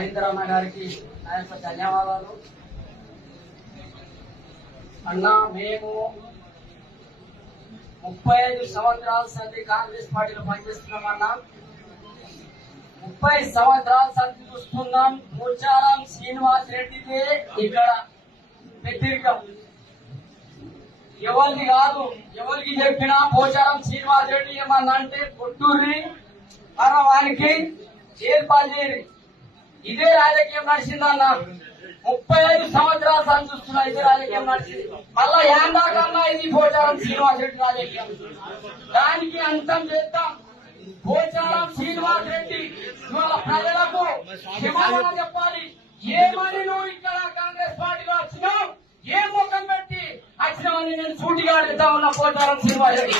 రవీంద్రన్న గారికి నా యొక్క ధన్యవాదాలు. అన్నా, మేము 35 సంవత్సరాల సంది కాంగ్రెస్ పార్టీలో పనిచేస్తున్నామన్నా. 30 సంవత్సరాల సంది చూస్తున్నాం. పోచారం శ్రీనివాస్ రెడ్డిదే ఇక్కడ వ్యతిరేకం. ఎవరికి కాదు, ఎవరికి చెప్పినా పోచారం శ్రీనివాస్ రెడ్డి ఏమన్నా అంటే కొట్టూరి వారికి ఏర్పాటు చేయరు. ఇదే రాజకీయం నడిచిందన్న. 35 సంవత్సరాలు సంచూస్తున్నా ఇదే రాజకీయం నడిచింది. మళ్ళా ఏందాకన్నా ఇది పోచారం శ్రీనివాస్ రెడ్డి రాజకీయం. దానికి అంతం చేద్దాం. పోచారం శ్రీనివాస్ రెడ్డి ఇవాళ ప్రజలకు క్షమాపణ చెప్పాలి. ఏమని నువ్వు ఇక్కడ కాంగ్రెస్ పార్టీలో వచ్చినావు, ఏ ముఖం పెట్టి వచ్చినామని నేను సూటిగా అడుగుతా ఉన్నా. పోచారం శ్రీనివాస్ రెడ్డి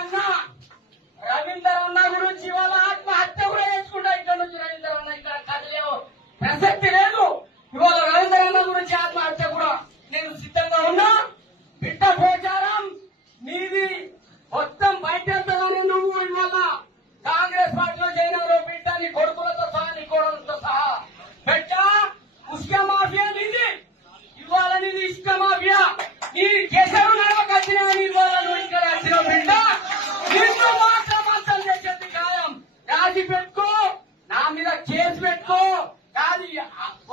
అన్న, రవీందర్ అన్న గురించి ఇవాళ ఆత్మహత్య కూడా చేసుకుంటా. ఇక్కడ నుంచి రవీందర్ అన్న ఇక్కడ కదిలేవు ప్రసక్తి లేదు. ఇవాళ రవీందర్ అన్న గురించి ఆత్మహత్య కూడా నేను సిద్ధంగా ఉన్నా. బిడ్డ పోచారం నీది మొత్తం బయటెళ్తానని నువ్వు ఇవాళ కాంగ్రెస్ పార్టీలో చేరిన బిడ్డ నీ కొడుకులతో సహా నీ కోడలతో సహా బిడ్డ ఉస్కా మాఫియా నీది. ఇవాళ నీది ఇసుక మాఫియా. నీ కేసరు నడవకొచ్చిన ఇవాళ నువ్వు ఇక్కడ వచ్చిన బిడ్డ నిన్ను మాత్రం చేసేది ఖాయం. రాజీ పెట్టుకో, నా మీద కేసు పెట్టుకో. కాదు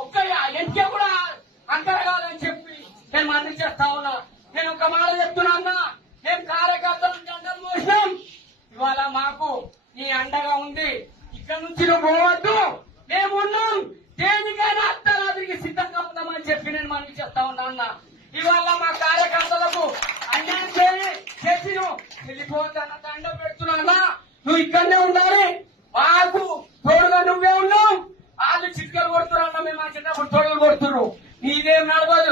ఒక్క ఎంకే కూడా అక్కడ కాదని చెప్పి నేను మంది చేస్తా ఉన్నా. నేను ఒక మాట చెప్తున్నా అన్నా, మేము కార్యకర్తలు జెండలు మోసినాం. ఇవాళ మాకు నీ అండగా ఉంది. ఇక్కడ నుంచి నువ్వు పోవద్దు, మేము ఉన్నాం. దేనికైనా అర్ధరాత్రికి సిద్ధంగా ఉందామని చెప్పి నేను మనకి చేస్తా ఉన్నా అన్న. ఇవాళ మా కార్యకర్తలకు అన్యాయం చేసి నువ్వు వెళ్ళిపోతాన్న దండ పెడుతున్నా. నువ్వు ఇక్కడనే ఉండాలి. మాకు తోడుగా నువ్వే ఉన్నావు. వాళ్ళు చిట్కలు కొడుతున్నా, మేము మా చిన్నప్పుడు తోడులు కొడుతున్నారు. నీదేం నడవదు.